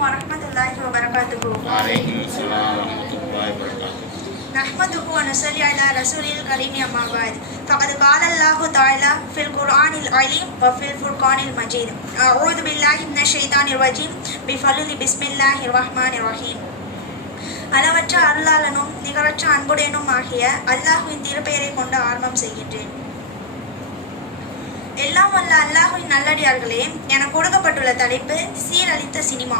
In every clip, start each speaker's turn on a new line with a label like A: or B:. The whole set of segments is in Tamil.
A: ورحمة الله وبركاته
B: وعليكم السلام ورحمة الله وبركاته
A: نحمده ونصلي على رسوله الكريم أما بعد فقد قال الله تعالى في القرآن العليم وفي الفرقان المجيد أعوذ بالله من الشيطان الرجيم بفضل بسم الله الرحمن الرحيم அளவற்ற அருளாளனும் நிகரற்ற அன்புடையனும் ஆகிய அல்லாஹுவின் திருப்பெயரை கொண்டு ஆரம்பம் செய்கின்றேன் எல்லாம் வல்ல அல்லாஹுவின் நல்லடியார்களே எனக்கு கொடுக்கப்பட்டுள்ள தலைப்பு சீரழித்த சினிமா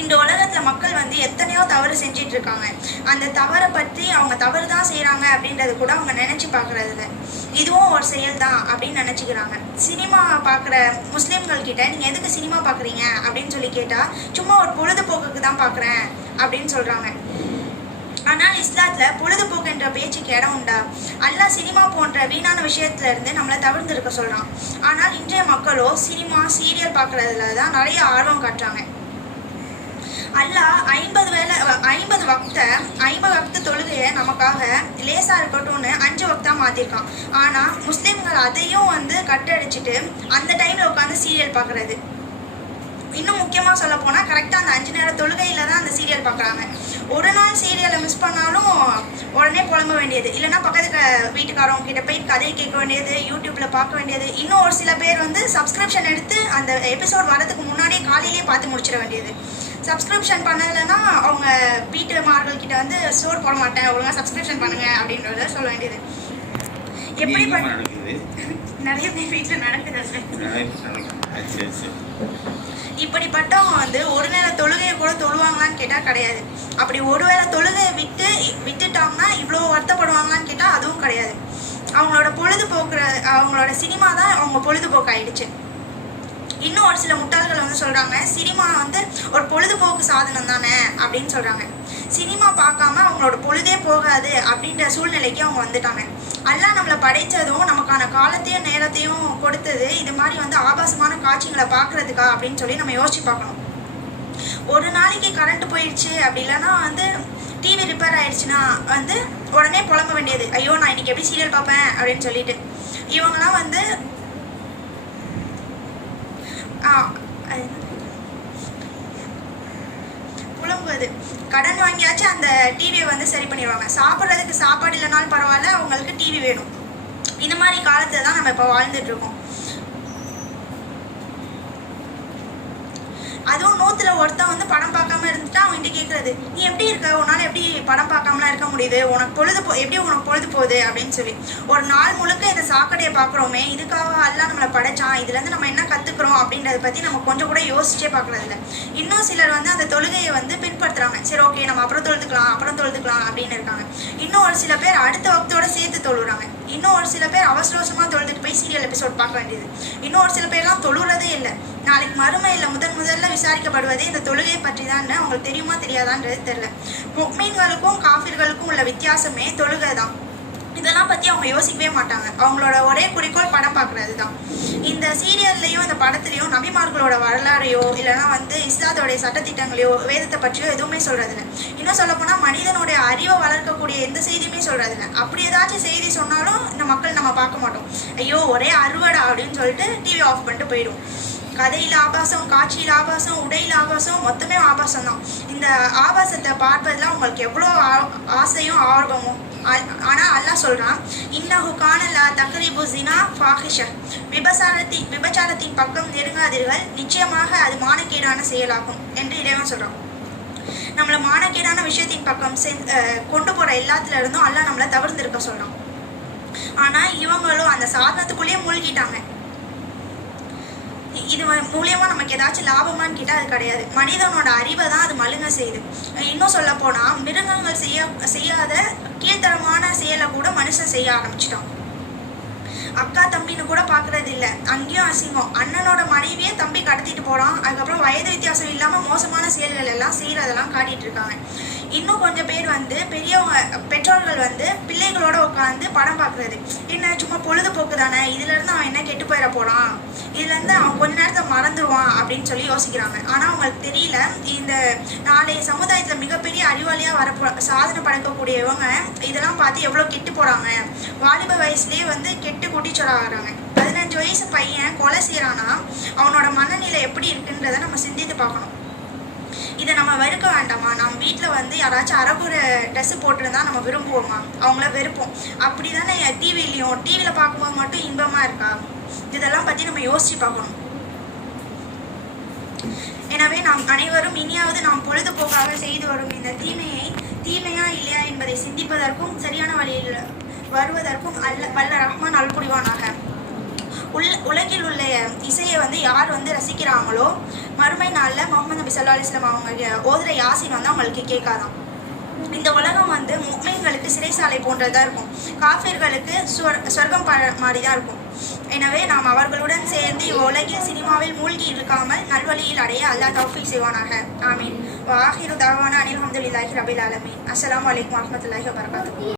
A: இந்த உலகத்துல மக்கள் வந்து எத்தனையோ தவறு செஞ்சிட்டு இருக்காங்க அந்த தவறை பற்றி அவங்க தவறு தான் செய்கிறாங்க அப்படின்றது கூட அவங்க நினைச்சு பார்க்கறது இல்லை இதுவும் ஒரு செயல் தான் அப்படின்னு நினைச்சுக்கிறாங்க. சினிமா பார்க்குற முஸ்லீம்கள் கிட்ட நீங்க எதுக்கு சினிமா பார்க்குறீங்க அப்படின்னு சொல்லி கேட்டா சும்மா ஒரு பொழுதுபோக்குக்கு தான் பார்க்குறேன் அப்படின்னு சொல்றாங்க. ஆனால் இஸ்லாத்தில் பொழுதுபோக்கு என்ற பேச்சுக்கு இடம் உண்டா? அல்லா சினிமா போன்ற வீணான விஷயத்துல இருந்து நம்மளை தவிர்த்திருக்க சொல்றான். ஆனால் இன்றைய மக்களோ சினிமா சீரியல் பார்க்கறதுல தான் நிறைய ஆர்வம் காட்டுறாங்க. அல்லாஹ் ஐம்பது வேலை ஐம்பது வக்த ஐம்பது வக்த தொழுகையை நமக்காக லேசாக இருக்கட்டும்னு அஞ்சு வக்தா மாற்றிருக்கான் ஆனால் முஸ்லீம்கள் அதையும் வந்து கட்டடிச்சிட்டு அந்த டைமில் உட்காந்து சீரியல் பார்க்கறது இன்னும் முக்கியமாக சொல்ல போனால் கரெக்டாக அந்த அஞ்சு நேர தொழுகையில் தான் அந்த சீரியல் பார்க்குறாங்க ஒரு நாள் சீரியலை மிஸ் பண்ணாலும் உடனே புலம்ப வேண்டியது. இல்லைன்னா பக்கத்து வீட்டுக்காரவங்க கிட்ட போய் கதையை கேட்க வேண்டியது யூடியூப்பில் பார்க்க வேண்டியது. இன்னும் ஒரு சில பேர் வந்து சப்ஸ்கிரிப்ஷன் எடுத்து அந்த எபிசோட் வரதுக்கு முன்னாடியே காலையிலேயே பார்த்து முடிச்சிட வேண்டியது. சப்ஸ்கிரிப்ஷன் பண்ணலைன்னா அவங்க வீட்டுமார்கள் கிட்ட வந்து சோறு போட மாட்டேன் ஒழுங்கா சப்ஸ்கிரிப்ஷன் பண்ணுங்க அப்படின்றத சொல்ல வேண்டியது. எப்படி நிறைய பேர் வீட்டில் நடக்குது இப்படிப்பட்டவங்க வந்து ஒரு நேர தொழுகையை கூட தொழுவாங்களான்னு கேட்டால் கிடையாது. அப்படி ஒருவேளை தொழுகையை விட்டு விட்டுட்டாங்கன்னா இவ்வளோ வருத்தப்படுவாங்களான்னு கேட்டால் அதுவும் கிடையாது. அவங்களோட பொழுதுபோக்குற அவங்களோட சினிமா தான் அவங்க பொழுதுபோக்கு ஆயிடுச்சு இன்னும் ஒரு சில முட்டாள்கள் வந்து சொல்கிறாங்க சினிமா வந்து ஒரு பொழுதுபோக்கு சாதனம் தானே அப்படின்னு சொல்கிறாங்க சினிமா பார்க்காம அவங்களோட பொழுதே போகாது அப்படின்ற சூழ்நிலைக்கு அவங்க வந்துட்டாங்க. அல்லா நம்மளை படைச்சதும் நமக்கான காலத்தையும் நேரத்தையும் கொடுத்தது இது மாதிரி வந்து ஆபாசமான காட்சிகளை பார்க்கறதுக்கா அப்படின்னு சொல்லி நம்ம யோசிச்சு பார்க்கணும். ஒரு நாளைக்கு கரண்ட் போயிடுச்சு அப்படி இல்லைன்னா வந்து டிவி ரிப்பேர் ஆயிடுச்சுன்னா வந்து உடனே புலம்ப வேண்டியது. ஐயோ நான் இன்னைக்கு எப்படி சீரியல் பார்ப்பேன்? அப்படின்னு சொல்லிட்டு. இவங்கெல்லாம் வந்து புலம்புவது கடன் வாங்கியாச்சும் அந்த டிவியை வந்து சரி பண்ணிடுவாங்க சாப்பிட்றதுக்கு சாப்பாடு இல்லைனாலும் பரவாயில்ல அவங்களுக்கு டிவி வேணும். இந்த மாதிரி காலத்தில் தான் நம்ம இப்போ வாழ்ந்துட்டு இருக்கோம் அதுவும் நூத்துல ஒருத்தன் வந்து படம் பார்க்காம இருந்துட்டு அவன்கிட்ட கேட்கறது நீ எப்படி இருக்க? உன்னால எப்படி படம் பார்க்காமலாம் இருக்க முடியுது? உனக்கு பொழுது போ எப்படி உனக்கு பொழுது போகுது? அப்படின்னு சொல்லி. ஒரு நாள் முழுக்க இந்த சாக்கடையை பார்க்குறோமே இதுக்காக அல்லாஹ் நம்மளை படைச்சான் இதுல இருந்து நம்ம என்ன கத்துக்கிறோம் அப்படின்றத பத்தி நம்ம கொஞ்சம் கூட யோசிச்சே பார்க்கறதில்ல. இன்னும் சிலர் வந்து அந்த தொழுகையை வந்து பின்பற்றுறாங்க. சரி ஓகே நம்ம அப்புறம் தொழுதுக்கலாம் அப்புறம் தொழுதுக்கலாம் அப்படின்னு இருக்காங்க. இன்னும் ஒரு சில பேர் அடுத்த வக்தோட சேர்த்து தொழுறாங்க. இன்னும் ஒரு சில பேர் அவசர அவசரமா தொழுதுட்டு போய் சீரியல் எபிசோட் பார்க்க வேண்டியது. இன்னும் ஒரு சில பேர்லாம் தொழுறதே இல்லை. நாளைக்கு மறுமையில் முதன் முதல்ல விசாரிக்கப்படுவதே இந்த தொழுகையை பற்றி தான் அவங்களுக்கு தெரியுமா தெரியாதான்றது தெரில முக்மீன்களுக்கும் காஃபிர்களுக்கும் உள்ள வித்தியாசமே தொழுகை தான் இதெல்லாம் பற்றி அவங்க யோசிக்கவே மாட்டாங்க. அவங்களோட ஒரே குறிக்கோள் படம் பார்க்குறது தான் இந்த சீரியல்லையும் இந்த படத்துலையும் நபிமார்களோட வரலாறையோ இல்லைனா வந்து இஸ்லாத்தோடைய சட்டத்திட்டங்களையோ வேதத்தை பற்றியோ எதுவுமே சொல்கிறதில்ல இன்னும் சொல்லப்போனால் மனிதனுடைய அறிவை வளர்க்கக்கூடிய எந்த செய்தியுமே சொல்கிறதில்ல அப்படி ஏதாச்சும் செய்தி சொன்னாலும் இந்த மக்கள் நம்ம பார்க்க மாட்டோம். ஐயோ ஒரே அறுவடா அப்படின்னு சொல்லிட்டு டிவி ஆஃப் பண்ணிட்டு போயிடும் கதையில் ஆபாசம் காட்சியில் ஆபாசம் உடையில் ஆபாசம் மொத்தமே ஆபாசம் தான் இந்த ஆபாசத்தை பார்ப்பதில் உங்களுக்கு எவ்வளோ ஆ- ஆசையும் ஆர்வமும். ஆனால் ஆனா அல்லாஹ் சொல்கிறான் இன்னஹு கானலா தக்ரிபு ஜினா ஃபாஹிஷ. விபசாரத்தின் விபச்சாரத்தின் பக்கம் நெருங்காதீர்கள் நிச்சயமாக அது மானக்கேடான செயலாகும் என்று இறைவன் சொல்கிறான் நம்மளை மானக்கேடான விஷயத்தின் பக்கம் சென்- கொண்டு போகிற எல்லாத்துல இருந்தும் அல்லாஹ் நம்மளை தவிர்த்திருக்க சொல்கிறான் ஆனால் இவங்களும் அந்த சாதனத்துக்குள்ளேயே மூழ்கிட்டாங்க. இது மூலியமாக நமக்கு ஏதாச்சும் லாபமான்னு கேட்டால் அது கிடையாது. மனிதனோட அறிவை தான் அது மழுங்க செய்யுது. இன்னும் சொல்ல போனால் மிருகங்கள் செய்ய செய்யாத கீழ்த்தரமான செயலை கூட மனுஷன் செய்ய ஆரம்பிச்சிட்டோம் அக்கா தம்பின்னு கூட பார்க்கறது இல்லை. அங்கேயும் அசிங்கம். அண்ணனோட மனைவியே தம்பி கடத்திட்டு போகிறான் அதுக்கப்புறம் வயது வித்தியாசம் இல்லாமல் மோசமான செயல்கள் எல்லாம் செய்கிறதெல்லாம் காட்டிகிட்டு இருக்காங்க. இன்னும் கொஞ்சம் பேர் வந்து பெரியவங்க பெற்றோர்கள் வந்து குழந்தைங்களோட உட்காந்து படம் பார்க்கறது. என்ன சும்மா பொழுதுபோக்கு தானே? இதுல இருந்து அவன் என்ன கெட்டு போயிட போறான்? இதுல இருந்து அவன் கொஞ்ச நேரத்தை மறந்துடுவான் அப்படின்னு சொல்லி யோசிக்கிறாங்க. ஆனா அவங்களுக்கு தெரியல இந்த நாளைய சமுதாயத்துல மிகப்பெரிய அறிவாளியா வர சாதனை படைக்கக்கூடியவங்க இதெல்லாம் பார்த்து எவ்வளவு கெட்டு போறாங்க. வாலிப வயசுலயே வந்து கெட்டு குட்டிச்சொலாகிறாங்க பதினஞ்சு வயசு பையன் கொலை செய்யறானா? அவனோட மனநிலை எப்படி இருக்குன்றதை நம்ம சிந்தித்து பார்க்கணும். இதை நம்ம வெறுக்க வேண்டாமா? நம்ம வீட்டில் வந்து யாராச்சும் அரபுரை ட்ரெஸ்ஸு போட்டிருந்தா நம்ம விரும்புவோமா? அவங்கள வெறுப்போம். அப்படி தானே டிவிலையும் டிவியில் பார்க்கும்போது மட்டும் இன்பமாக இருக்கா? இதெல்லாம் பற்றி நம்ம யோசிச்சு பார்க்கணும். எனவே நாம் அனைவரும் இனியாவது நாம் பொழுதுபோக்காக செய்து வரும் இந்த தீமையை தீமையா இல்லையா என்பதை சிந்திப்பதற்கும் சரியான வழியில் வருவதற்கும் அல்ல வல்ல ரஹ்மான் அல்புரிவானாக உள்ள உலகில் உள்ள இசையை வந்து யார் வந்து ரசிக்கிறாங்களோ மறுமை நபி சொல்லா அலிஸ்லாம் அவங்க ஓதுற யாசின் வந்து அவங்களுக்கு கேட்காதான். இந்த உலகம் வந்து முக்மீன்களுக்கு சிறைசாலை போன்றதா இருக்கும். காஃபிர்களுக்கு சுவர் சொர்க்கம் ப- மாதிரி தான் இருக்கும். எனவே நாம் அவர்களுடன் சேர்ந்து இவ்வுலகில் சினிமாவில் மூழ்கி இருக்காமல் நல்வழியில் அடைய அல்லாஹ் தௌஃபிக் செய்வானாக. ஆமீன். வாஹிரு தாவானா அனில் அஹமதுல்லாஹி ரபில் அலமீன் அஸ்லாம் வலைக்கம் வரமத்துல்லாஹி வரகாத்து